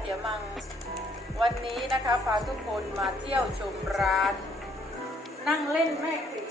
เดียมัง วันนี้นะคะพาทุกคนมาเที่ยวชมร้าน นั่งเล่นแม่กรี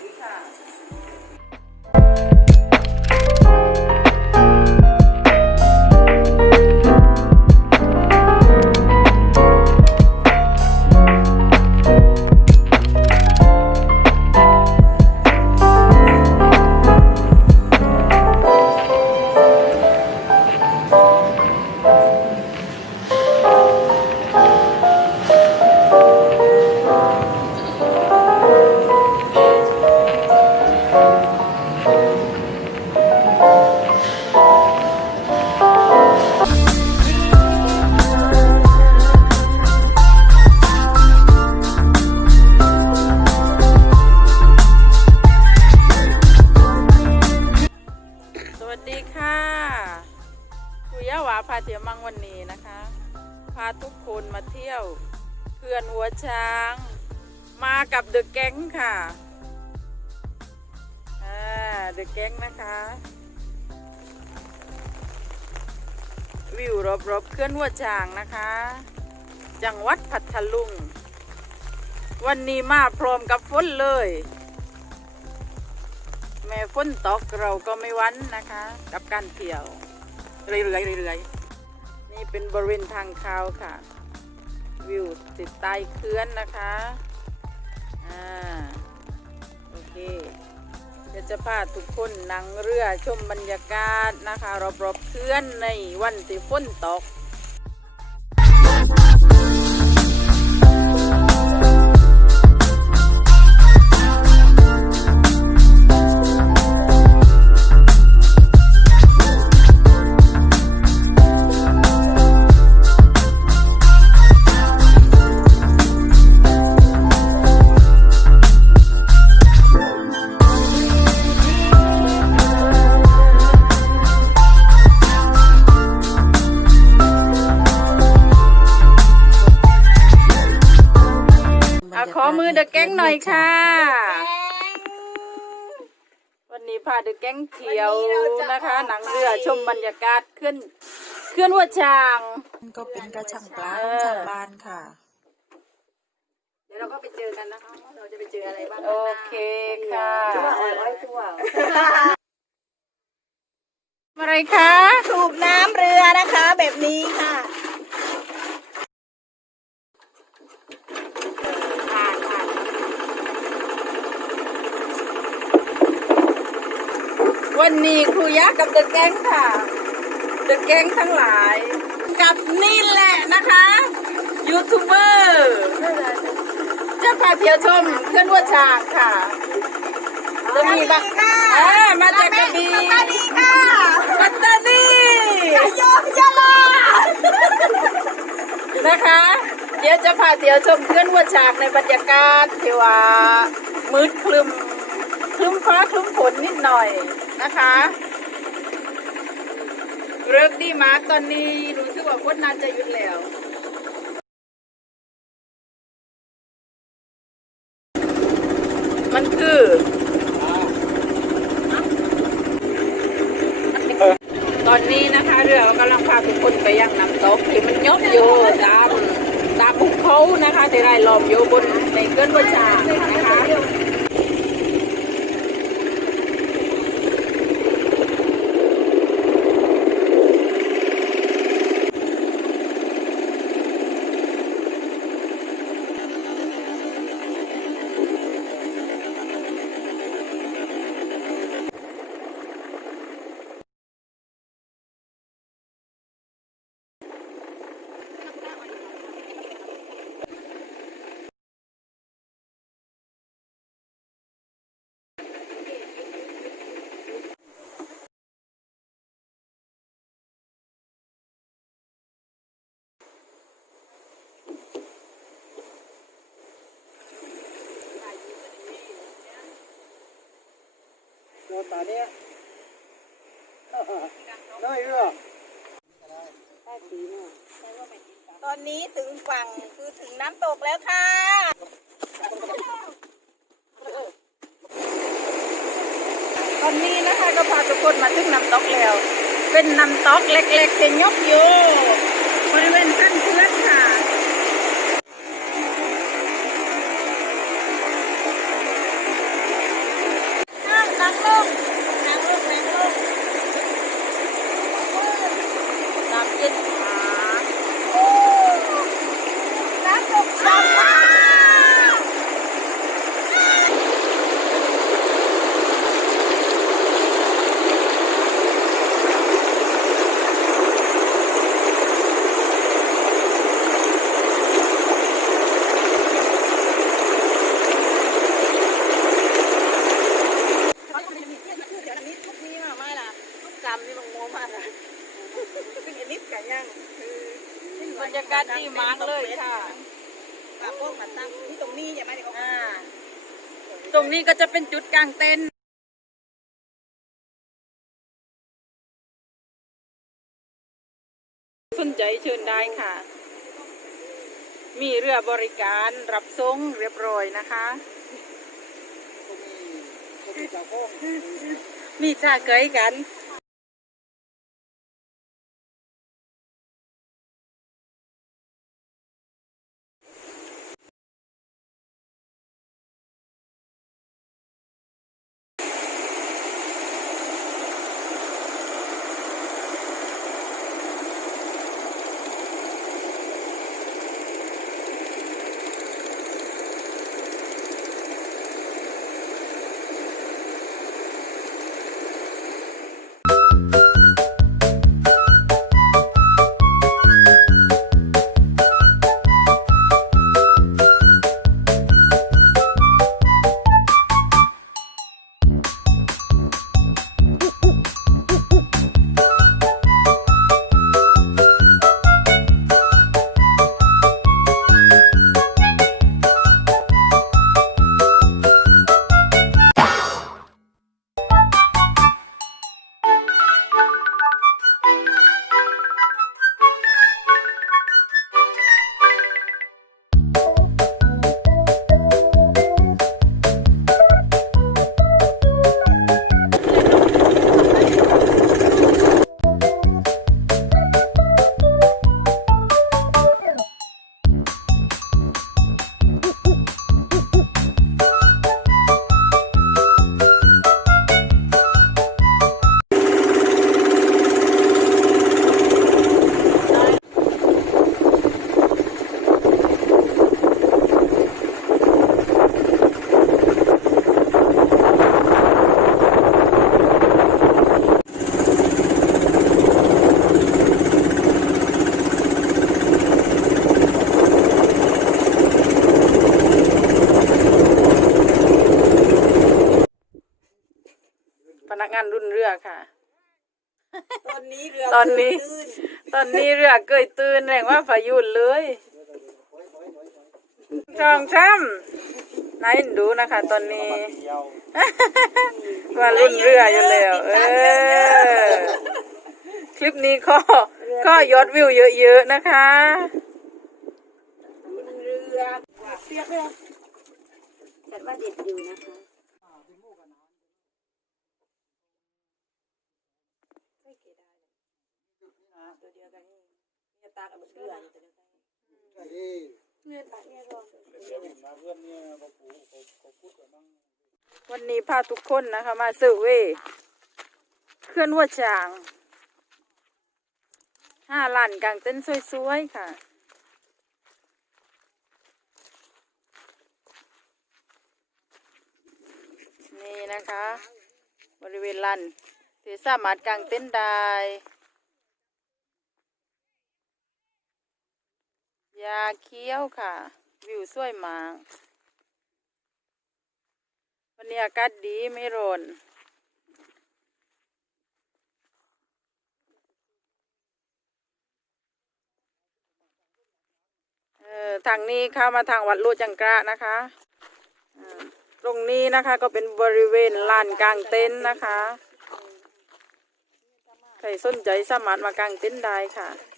ช้าง มากับเดอะแก๊งค่ะเดอะแก๊งนะคะ วิวรอบๆเขื่อนหัวช้างนะคะ จังหวัดพัทลุง วันนี้มาพร้อมกับฝนเลย แม่ฝนตกเราก็ไม่หวันนะคะ กับการเที่ยว เรื่อยๆเรื่อยๆนี่เป็นบริเวณทางเข้าค่ะ วิวติดใต้เขื่อนนะคะ อ่า โอเคเดี๋ยวจะพาทุกคนนั่งเรือชมบรรยากาศนะคะ รอบๆเขื่อนในวันที่ฝนตก เดอะแก๊งหน่อยค่ะ วันนี้พาเดอะแก๊งเที่ยวนะคะ หนังเรือชมบรรยากาศขึ้นเคลื่อนหัวช้างก็เป็นกระชังปลาเออชาวบ้านค่ะ เดี๋ยวเราก็ไปเจอกันนะคะว่าเราจะไปเจออะไรบ้างโอเคค่ะตัวอ้อยอ้อยตัวอะไรคะ สูบน้ำเรือนะคะ แบบนี้ค่ะ วันนี้ครูยักษ์กับเดอะแก๊งค่ะเดอะแก๊งทั้งหลาย กับนี่แหละนะคะยูทูบเบอร์จะพาเที่ยวชมเคลื่อนหัวช้างค่ะจะมีบ้างค่ะอ่ามาจากกระบี่สวัสดีค่ะปัตตานีโยยาลานะคะ เดี๋ยวจะพาเที่ยวชมเคลื่อนหัวช้างในบรรยากาศที่ว่ามืดคลึมคลึมฟ้าคลึมฝนนิดหน่อย นะคะเริ่มดีมากตอนนี้รู้สึกว่าฝนน่าจะหยุดแล้วมันคือตอนนี้นะคะเรือกำลังพาทุกคนไปยังน้ำตกที่มันยกอยู่ตามตามภูเขานะคะที่รายล้อมอยู่บนในเกินวัชานะคะ นี้น้อยเรื่องตอนนี้ถึงฝั่งคือถึงน้ำตกแล้วค่ะ ตอนนี้นะคะก็พาทุกคนมาถึงน้ำตกแล้ว เป็นน้ำตกเล็กๆเป็นยกโยบริเวณขั้นเคือนค่ะน้ำตกลง นี้ก็จะเป็นจุดกลางเต็นท์สนใจเชิญได้ค่ะ มีเรือบริการรับส่งเรียบร้อยนะคะ มีจ่าเกยกัน thank you พนักงานรุ่นเรือค่ะ ตอนนี้เรือตอนนี้ลื่นตอนนี้เรือเกยตื่นแรงว่าพายุเลยจองช้ำไหนดูนะคะ ตอนนี้ว่ารุ่นเรืออยู่แล้วเออคลิปนี้ก็ก็ยอดวิวเยอะๆนะคะเรือเปียกเลยแต่ว่าเด็ดอยู่นะคะตัวเดียวกันนี่เนี่ย ตากับเรืออยู่ตัวเดียวกันเนี่ยตาเนี่ยรวมวันนี้พาทุกคนนะคะมาเซอร์เวเคลื่อนหัวจางห้าล้านกลางเต้นสวยๆค่ะนี่นะคะ บริเวณลันที่สามารถกางเต้นท์ได้ ยาเคี้ยวค่ะ วิวสวยมากวันนี้อากาศดีไม่ร้อนเออทางนี้เข้ามาทางวัดโลจังกระนะคะตรงนี้นะคะก็เป็นบริเวณลานกลางเต็นท์นะคะ ใครสนใจสามารถมากางเต็นท์ได้ค่ะ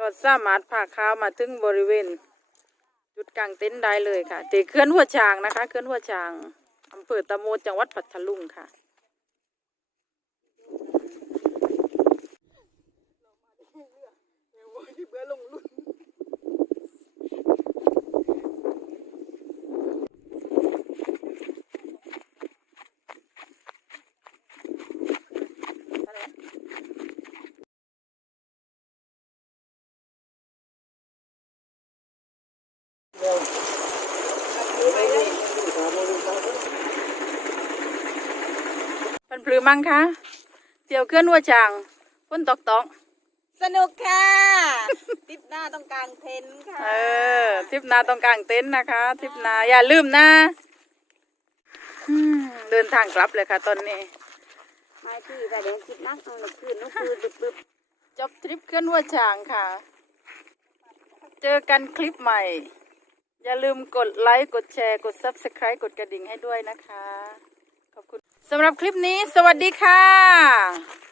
รถสามารถพาเข้ามาถึงบริเวณ จุดกลางเต็นท์ได้เลยค่ะตีเคลื่อนหัวช้างนะคะ เคลื่อนหัวช้างอำเภอตะโมดจังหวัดพัทลุงค่ะเป็นปลือมั้งคะเที่ยวเคลื่อนหัวช้างฝนตกตกสนุกค่ะติปหน้าต้องกลางเทนท์ค่ะ เออทริปหน้าตรงกลางเต็นท์นะคะทริปหน้าอย่าลืมนะเดินทางกลับเลยค่ะตอนนี้ ไม่พี่แต่เดี๋ยวคิดนักเอาหนึ่งคืนน้องคืนปึ๊บจบทริปเคลื่อนหัวช้างค่ะ เจอกันคลิปใหม่ อย่าลืมกดไลค์ กดแชร์ กด Subscribe กดกระดิ่งให้ด้วยนะคะ ขอบคุณสำหรับคลิปนี้ สวัสดีค่ะ